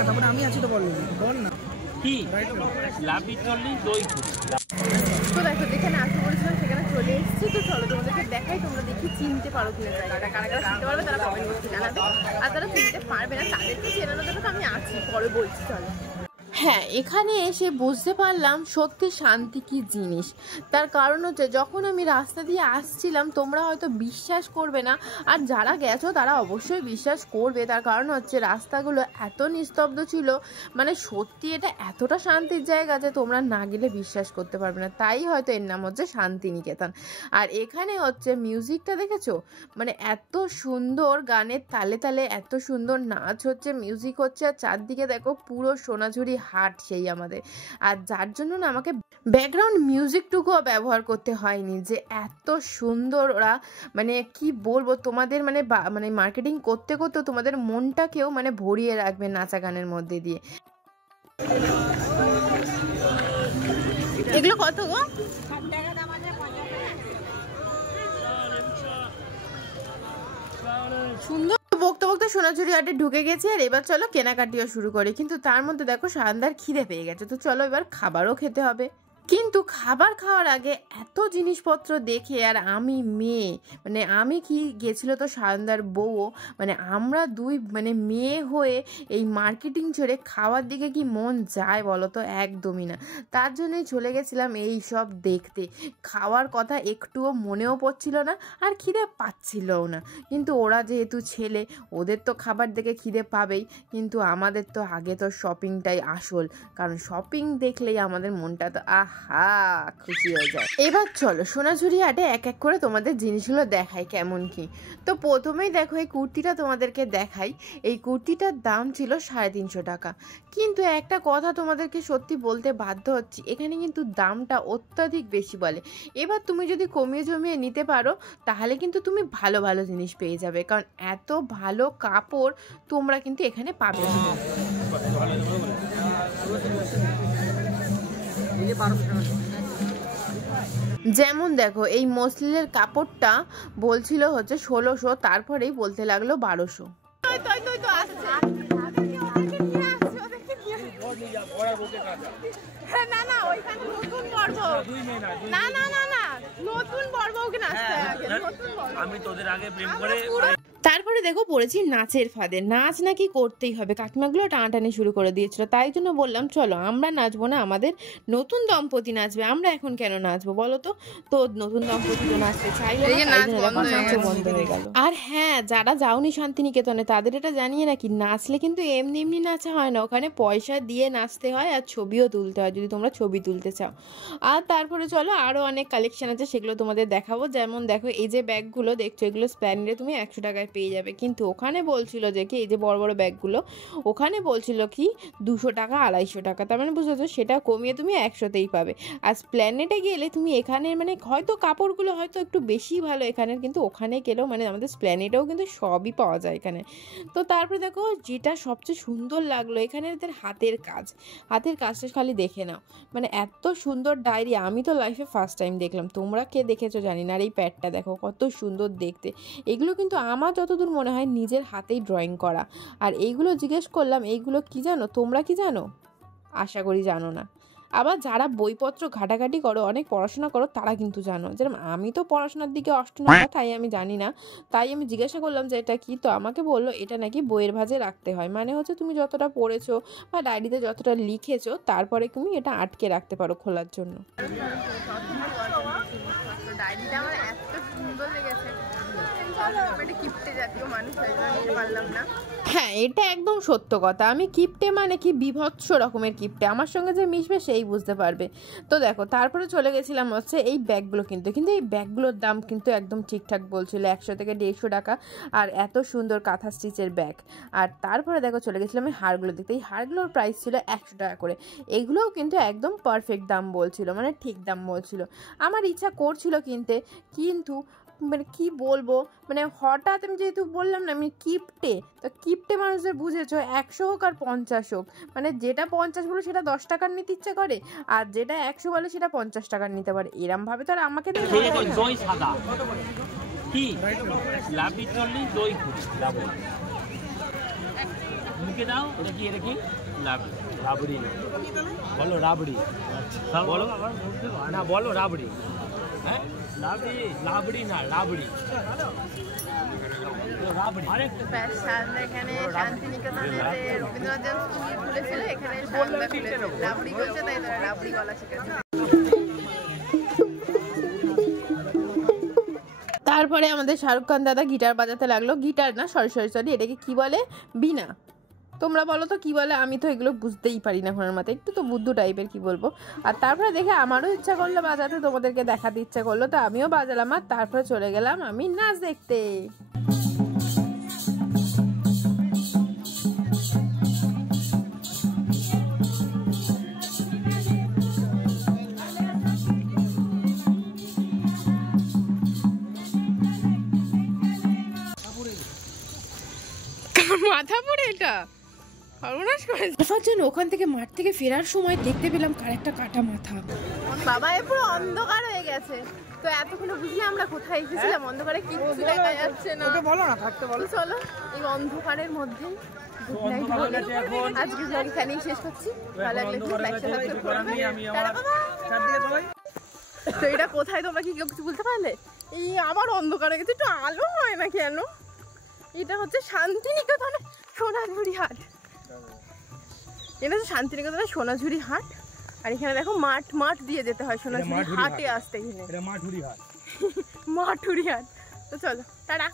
না, তারপরে আমি আছি তো বললি বল না কি লাভি চল্লিশ দই তো দেখো যেখানে আসতে বলেছিলাম সেখানে চলে এসেছি। তো চলো তোমাদেরকে দেখাই, তোমরা দেখি চিনতে পারো কিনা জায়গাটা। কারা কারা চিনতে পারবে তারা কমেন্ট করে জানাবে, আর তারা চিনতে পারবে না তাদেরকে চেনানোর জন্য তো আমি আছি, পরে বলছি। চলো। হ্যাঁ, এখানে এসে বুঝতে পারলাম সত্যি শান্তি কি জিনিস। তার কারণ হচ্ছে যখন আমি রাস্তা দিয়ে আসছিলাম, তোমরা হয়তো বিশ্বাস করবে না, আর যারা গেছো তারা অবশ্যই বিশ্বাস করবে। তার কারণ হচ্ছে রাস্তাগুলো এত নিস্তব্ধ ছিল, মানে সত্যি এটা এতটা শান্তির জায়গা যে তোমরা না গেলে বিশ্বাস করতে পারবে না। তাই হয়তো এর নাম হচ্ছে শান্তিনিকেতন। আর এখানে হচ্ছে মিউজিকটা দেখেছো, মানে এত সুন্দর গানের তালে তালে এত সুন্দর নাচ হচ্ছে, মিউজিক হচ্ছে, আর চারদিকে দেখো পুরো সোনাঝুরি হাট সেই আমাদের। আর যার জন্য না আমাকে ব্যাকগ্রাউন্ড মিউজিকটুকুও ব্যবহার করতে হয়নি, যে এত সুন্দর ওরা, মানে কি বলবো তোমাদের, মানে মানে মার্কেটিং করতে করতে তোমাদের মনটাকেও মানে ভরিয়ে রাখবে নাচা গানের মধ্যে দিয়ে। এগুলো কত গো? সুন্দর। বকতে বকতে সোনাঝুরি হাটে ঢুকে গেছি, আর এবার চলো কেনাকাটিও শুরু করি। কিন্তু তার মধ্যে দেখো সান্দার খিদে পেয়ে গেছে, তো চলো এবার খাবারও খেতে হবে। কিন্তু খাবার খাওয়ার আগে এত জিনিসপত্র দেখে, আর আমি মেয়ে, মানে আমি কি গেছিল তো সায়নদার বউও, মানে আমরা দুই মানে মেয়ে হয়ে এই মার্কেটিং ছেড়ে খাওয়ার দিকে কি মন যায় বলো তো? একদমই না। তার জন্যই চলে গেছিলাম এই সব দেখতে। খাওয়ার কথা একটুও মনেও পড়ছিল না, আর খিদে পাচ্ছিলও না। কিন্তু ওরা যেহেতু ছেলে, ওদের তো খাবার দেখে খিদে পাবেই, কিন্তু আমাদের তো আগে তো শপিংটাই আসল, কারণ শপিং দেখলেই আমাদের মনটা তো খুশি হয়ে যায়। এবার চলো সোনাঝুরি হাটে এক এক করে তোমাদের জিনিসগুলো দেখাই কেমন কি। তো প্রথমেই দেখো এই কুর্তিটা তোমাদেরকে দেখাই। এই কুর্তিটার দাম ছিল 350 টাকা। কিন্তু একটা কথা তোমাদেরকে সত্যি বলতে বাধ্য হচ্ছি, এখানে কিন্তু দামটা অত্যাধিক বেশি বলে। এবার তুমি যদি কমিয়ে জমিয়ে নিতে পারো তাহলে কিন্তু তুমি ভালো ভালো জিনিস পেয়ে যাবে, কারণ এত ভালো কাপড় তোমরা কিন্তু এখানে পাবে। যেমন দেখো এই মসলিনের কাপড়টা বলছিল হচ্ছে 1600, তারপরেই বলতে লাগলো 1200। আমি তোদের আগে প্রেম করে তারপরে দেখো পড়েছি নাচের ফাঁদে। নাচ নাকি করতেই হবে, কাকিমাগুলো টানাটানি শুরু করে দিয়েছিল। তাই জন্য বললাম চলো আমরা নাচবো না, আমাদের নতুন দম্পতি নাচবে, আমরা এখন কেন নাচবো বলো তো? তো নতুন দম্পতি তো নাচতে চাইলে বন্ধ হয়ে গেল। আর হ্যাঁ, যারা যাওনি শান্তিনিকেতনে তাদের এটা জানিয়ে রাখি, নাচলে কিন্তু এমনি এমনি নাচা হয় না, ওখানে পয়সা দিয়ে নাচতে হয়, আর ছবিও তুলতে হয় যদি তোমরা ছবি তুলতে চাও। আর তারপরে চলো আরও অনেক কালেকশন আছে, সেগুলো তোমাদের দেখাবো। যেমন দেখো এই যে ব্যাগগুলো দেখছো, এগুলো স্প্যান্ডে তুমি 100 টাকায় পেয়ে যাবে। কিন্তু ওখানে বলছিল যে কি এই যে বড় বড় ব্যাগগুলো, ওখানে বলছিল কি 200 টাকা 250 টাকা, তার মানে বুঝেছো সেটা কমিয়ে তুমি 100তেই পাবে। আর স্প্ল্যানেটে গেলে তুমি এখানের মানে হয়তো কাপড়গুলো হয়তো একটু বেশি ভালো এখানের, কিন্তু ওখানে গেলেও মানে আমাদের স্প্ল্যানেটেও কিন্তু সবই পাওয়া যায় এখানে। তো তারপরে দেখো যেটা সবচেয়ে সুন্দর লাগলো এখানে এদের হাতের কাজ, হাতের কাজটা খালি দেখে নাও, মানে এত সুন্দর ডায়েরি, আমি তো লাইফে ফার্স্ট টাইম দেখলাম, তোমরা কে দেখেছো জানি না। আর এই প্যাডটা দেখো কত সুন্দর দেখতে, এগুলো কিন্তু আমার যতদূর মনে হয় নিজের হাতেই ড্রয়িং করা। আর এইগুলো জিজ্ঞেস করলাম এইগুলো কি জানো, তোমরা কি জানো? আশা করি জানো না। আবার যারা বইপত্র ঘাটাঘাটি করো, অনেক পড়াশোনা করো, তারা কিন্তু জানো। যেরকম আমি তো পড়াশোনার দিকে অষ্টনটা, তাই আমি জানি না, তাই আমি জিজ্ঞাসা করলাম যে এটা কি। তো আমাকে বললো এটা নাকি বইয়ের ভাঁজে রাখতে হয়, মানে হচ্ছে তুমি যতটা পড়েছো বা ডায়েরিতে যতটা লিখেছো তারপরে তুমি এটা আটকে রাখতে পারো খোলার জন্য। ডায়েরিটা আমার এত সুন্দর লেগেছে, কিপ্টে জাতীয় মানুষ নিতে পারলাম না। হ্যাঁ, এটা একদম সত্য কথা। আমি কিপ্টে মানে কি বিভৎস রকমের কিপ্টে, আমার সঙ্গে যে মিশবে সেই বুঝতে পারবে। তো দেখো তারপরে চলে গেছিলাম হচ্ছে এই ব্যাগগুলো কিনতে, কিন্তু এই ব্যাগগুলোর দাম কিন্তু একদম ঠিকঠাক বলছিল 100 থেকে 150 টাকা, আর এত সুন্দর কাঁথা স্টিচের ব্যাগ। আর তারপরে দেখো চলে গেছিলাম এই হারগুলো দেখতে, এই হারগুলোর প্রাইস ছিল 100 টাকা করে। এগুলোও কিন্তু একদম পারফেক্ট দাম বলছিল, মানে ঠিক দাম বলছিল। আমার ইচ্ছা করছিল কিনতে, কিন্তু মানে কি বলবো, মানে হঠাৎ আমি যেহেতু বললাম না আমি কিপ্টে, তো কিপ্টে মানুষদের বুঝেছো 100 হোক আর 50 হোক, মানে যেটা 50 বলে সেটা 10 টাকার নিতে ইচ্ছে করে, আর যেটা 100 বলে সেটা 50 টাকার নিতে পারে, এরম ভাবে তো আর আমাকে দই সাদা কি লাভি চল্লিশ দই লিখে দাও। এটা কি লাভলি। রাবড়ি না, বলো রাবড়ি। বলো না, বলো রাবড়ি। হ্যাঁ লাবড়ি না, রাবড়ি। রাবড়ি। ব্যাস, সামনে এখানে শান্তিনিকেতনে যে রবীন্দ্রনাথ যে স্কুল খুলেছিল, এখানে সামনে খুলেছিল। রাবড়ি বলছে, তাই তারা রাবড়ি গলা শিখেছে। তারপরে আমাদের শাহরুখ খান দাদা গিটার বাজাতে লাগলো। গিটার না, সরি, এটাকে কি বলে? বীণা। তোমরা বলো তো কি বলে? আমি তো এগুলো বুঝতেই পারি না ঘরের মাথায়, একটু তো বুদ্ধু টাইপের, কি বলবো। আর তারপরে দেখে আমারও ইচ্ছা করলো বাজাতে, তোমাদেরকে দেখাতে ইচ্ছা করলো, তো আমিও বাজালাম। আর তারপরে চলে গেলাম আমি নাচ দেখতে। মাথা পড়ে এটা সর্বনাশ করেছে। তারপর যেন ওখান থেকে মাঠ থেকে ফেরার সময় দেখতে পেলাম কার একটা কাটা মাথা। বাবা, এ পুরো অন্ধকার হয়ে গেছে। তো এতক্ষণ বুঝলি আমরা কোথায় এসেছিলাম? অন্ধকারে কিচ্ছু দেখা যাচ্ছে না। ওকে বলো না, থাকতে বলো। চলো এই অন্ধকারের মধ্যে আজকে ব্লগ এখানেই শেষ করছি। ভালো লাগলে তো এটা কোথায়, তোমরা কি কেউ কিছু বলতে পারলে? এই আবার অন্ধকারে গেছে, একটু আলো হয় না কেন? এটা হচ্ছে শান্তিনিকেতনে সোনাঝুরি হাট। এটা হচ্ছে শান্তিনিকেতনে সোনাঝুরি হাট। আর এখানে দেখো মাঠ দিয়ে যেতে হয় সোনাঝুরি হাটে আসতে। এখানে এটা মাঠুরি হাট। মাঠুরি হাট। তো চলো টাটা।